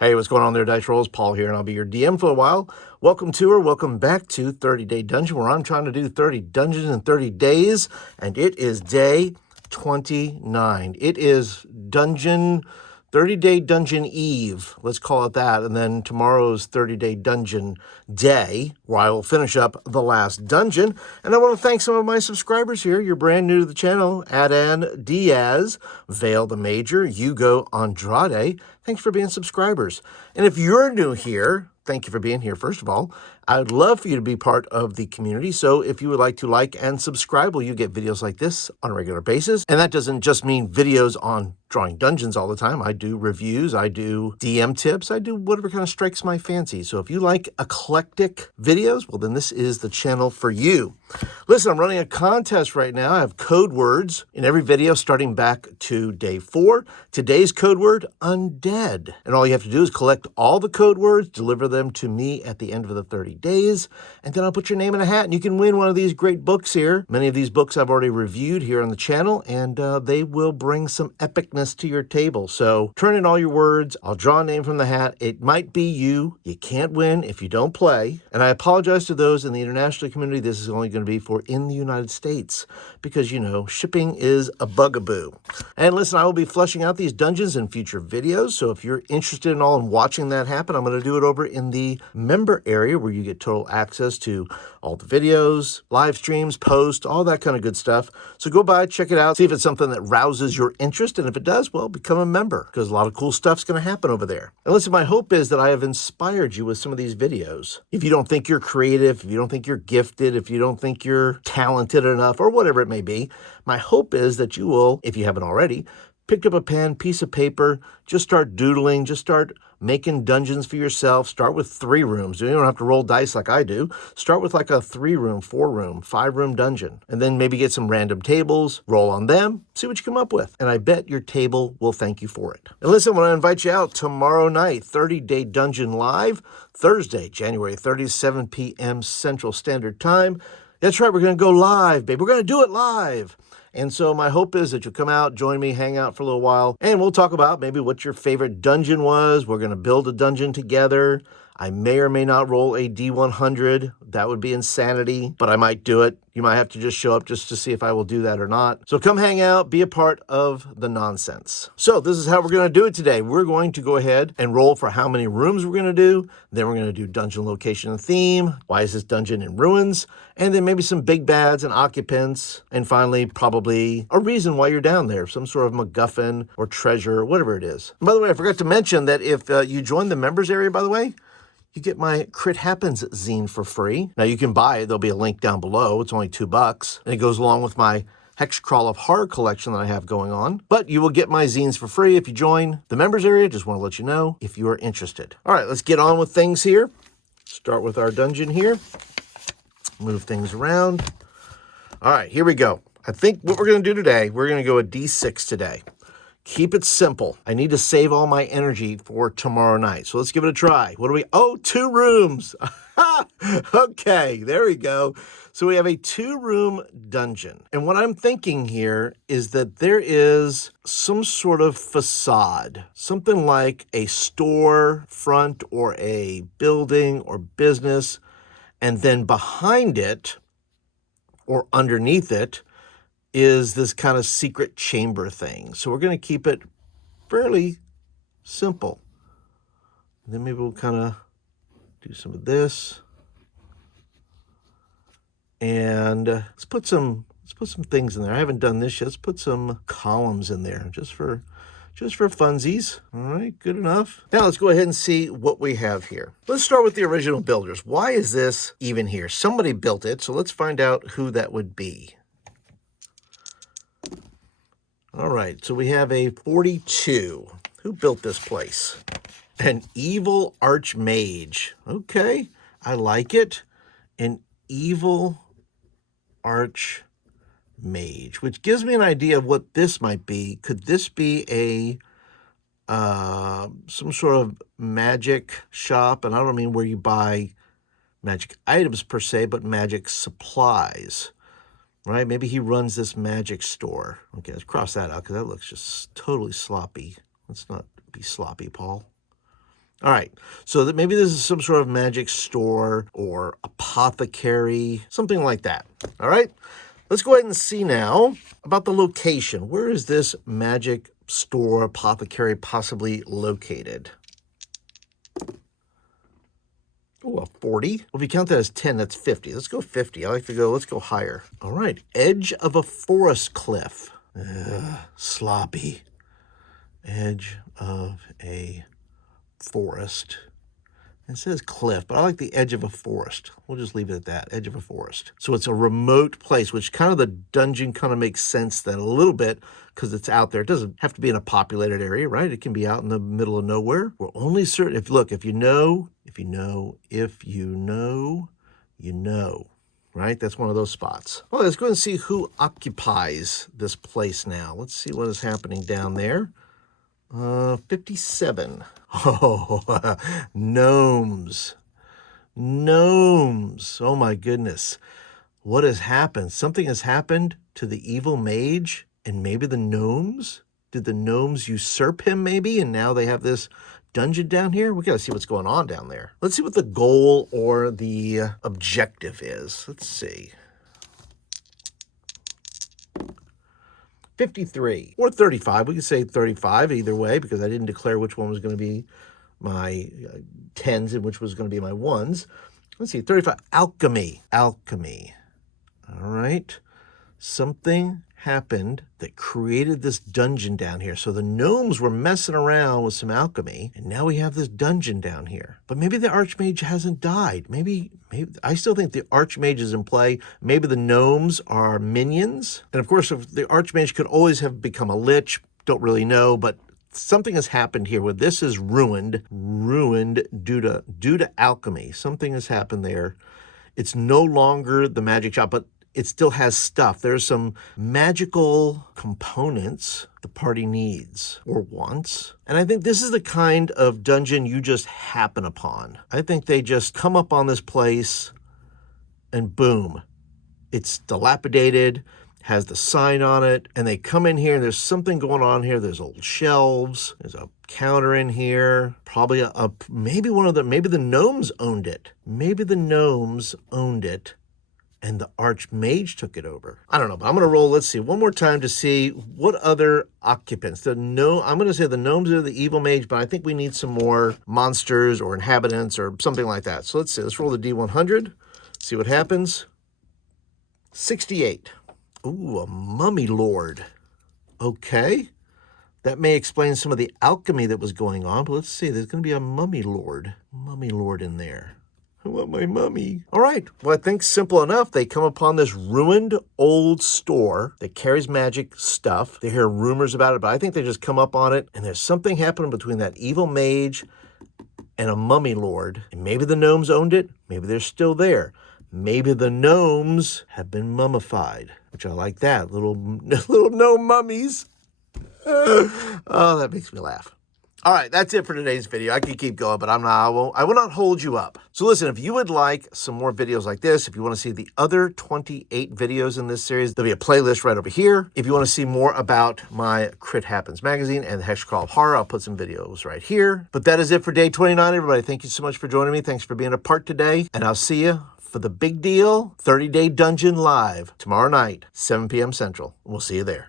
Hey, what's going on there, Dice Rolls? Paul here, and I'll be your DM for a while. Welcome to or welcome back to 30 Day Dungeon, where I'm trying to do 30 dungeons in 30 days, and it is day 29. It is 30 Day Dungeon Eve, let's call it that, and then tomorrow's 30 Day Dungeon Day, where I will finish up the last dungeon. And I want to thank some of my subscribers here. You're brand new to the channel. Adan Diaz, Vale the Major, Hugo Andrade. Thanks for being subscribers. And if you're new here, thank you for being here, first of all. I would love for you to be part of the community. So if you would like to like and subscribe, well, you get videos like this on a regular basis. And that doesn't just mean videos on drawing dungeons all the time. I do reviews, I do DM tips, I do whatever kind of strikes my fancy. So if you like eclectic videos, well, then this is the channel for you. Listen, I'm running a contest right now. I have code words in every video starting back to day 4. Today's code word, undead. And all you have to do is collect all the code words, deliver them to me at the end of the 30 days, and then I'll put your name in a hat and you can win one of these great books here. Many of these books I've already reviewed here on the channel, and they will bring some epicness to your table. So turn in all your words. I'll draw a name from the hat. It might be you. You can't win if you don't play. And I apologize to those in the international community. This is only going to be for in the United States because, you know, shipping is a bugaboo. And listen, I will be fleshing out these dungeons in future videos. So if you're interested in all in watching that happen, I'm going to do it over in the member area where you get total access to all the videos, live streams, posts, all that kind of good stuff. So go by, check it out, see if it's something that rouses your interest. And if it does, well, become a member because a lot of cool stuff's going to happen over there. And listen, my hope is that I have inspired you with some of these videos. If you don't think you're creative, if you don't think you're gifted, if you don't think you're talented enough, or whatever it may be, my hope is that you will, if you haven't already, pick up a pen, piece of paper, just start doodling, just start making dungeons for yourself. Start with 3 rooms. You don't have to roll dice like I do. Start with like a 3-room, 4-room, 5-room dungeon. And then maybe get some random tables, roll on them, see what you come up with. And I bet your table will thank you for it. And listen, when I invite you out tomorrow night, 30 Day Dungeon Live, Thursday, January 30th, 7 p.m. Central Standard Time. That's right, we're going to go live, babe. We're going to do it live. And so my hope is that you'll come out, join me, hang out for a little while, and we'll talk about maybe what your favorite dungeon was. We're going to build a dungeon together. I may or may not roll a D100. That would be insanity, but I might do it. You might have to just show up just to see if I will do that or not. So come hang out, be a part of the nonsense. So this is how we're going to do it today. We're going to go ahead and roll for how many rooms we're going to do. Then we're going to do dungeon location and theme. Why is this dungeon in ruins? And then maybe some big bads and occupants. And finally, probably a reason why you're down there. Some sort of MacGuffin or treasure, whatever it is. And by the way, I forgot to mention that if you join the members area, by the way, you get my Crit Happens zine for free. Now you can buy it. There'll be a link down below. It's only $2. And it goes along with my Hex Crawl of Horror collection that I have going on. But you will get my zines for free if you join the members area. Just want to let you know if you are interested. All right, let's get on with things here. Start with our dungeon here. Move things around. All right, here we go. I think what we're going to do today, we're going to go a D6 today. Keep it simple. I need to save all my energy for tomorrow night. So let's give it a try. What do we? Oh, 2 rooms. Okay, there we go. So we have a 2-room dungeon. And what I'm thinking here is that there is some sort of facade, something like a store front or a building or business. And then behind it or underneath it is this kind of secret chamber thing. So we're going to keep it fairly simple. And then maybe we'll kind of do some of this. And let's put some things in there. I haven't done this yet. Let's put some columns in there just for funsies. All right, good enough. Now let's go ahead and see what we have here. Let's start with the original builders. Why is this even here? Somebody built it, so let's find out who that would be. All right, so we have a 42. Who built this place? An evil archmage. Okay, I like it. An evil archmage, which gives me an idea of what this might be. Could this be a some sort of magic shop? And I don't mean where you buy magic items per se, but magic supplies. Right? Maybe he runs this magic store. Okay, let's cross that out because that looks just totally sloppy. Let's not be sloppy, Paul. All right, so that maybe this is some sort of magic store or apothecary, something like that. All right, let's go ahead and see now about the location. Where is this magic store, apothecary possibly located? Oh, a 40. Well, if you count that as 10, that's 50. Let's go 50. I like to go, let's go higher. All right, edge of a forest cliff. Sloppy. Edge of a forest. It says cliff, but I like the edge of a forest. We'll just leave it at that, edge of a forest. So it's a remote place, which kind of the dungeon kind of makes sense then a little bit because it's out there. It doesn't have to be in a populated area, right? It can be out in the middle of nowhere. We're only certain, if you know, you know, right? That's one of those spots. Well, let's go and see who occupies this place now. Let's see what is happening down there. 57. Oh, gnomes. Gnomes. Oh my goodness. What has happened? Something has happened to the evil mage and maybe the gnomes? Did the gnomes usurp him maybe? And now they have this dungeon down here? We gotta see what's going on down there. Let's see what the goal or the objective is. Let's see. 53 or 35. We could say 35 either way because I didn't declare which one was going to be my 10s and which was going to be my 1s. Let's see, 35. Alchemy. Alchemy. All right. Something happened that created this dungeon down here. So the gnomes were messing around with some alchemy, and now we have this dungeon down here. But maybe the archmage hasn't died. Maybe I still think the archmage is in play. Maybe the gnomes are minions. And of course, if the archmage could always have become a lich, don't really know, but something has happened here where this is ruined due to alchemy. Something has happened there. It's no longer the magic shop, but it still has stuff. There's some magical components the party needs or wants. And I think this is the kind of dungeon you just happen upon. I think they just come up on this place and boom, it's dilapidated, has the sign on it, and they come in here and there's something going on here. There's old shelves, there's a counter in here, probably maybe the gnomes owned it. Maybe the gnomes owned it and the archmage took it over. I don't know, but I'm going to roll, let's see, one more time to see what other occupants. I'm going to say the gnomes are the evil mage, but I think we need some more monsters or inhabitants or something like that. So let's see, let's roll the D100, see what happens. 68. Ooh, a mummy lord. Okay. That may explain some of the alchemy that was going on, but let's see, there's going to be a mummy lord in there. I want my mummy. All right. Well, I think simple enough. They come upon this ruined old store that carries magic stuff. They hear rumors about it, but I think they just come up on it, and there's something happening between that evil mage and a mummy lord. And maybe the gnomes owned it. Maybe they're still there. Maybe the gnomes have been mummified, which I like that. Little gnome mummies. Oh, that makes me laugh. All right, that's it for today's video. I could keep going, but I will not hold you up. So listen, if you would like some more videos like this, if you want to see the other 28 videos in this series, there'll be a playlist right over here. If you want to see more about my Crit Happens magazine and the Hex Crawl of Horror, I'll put some videos right here. But that is it for day 29, everybody. Thank you so much for joining me. Thanks for being a part today, and I'll see you for the big deal 30-Day Dungeon Live tomorrow night, 7 p.m. Central. We'll see you there.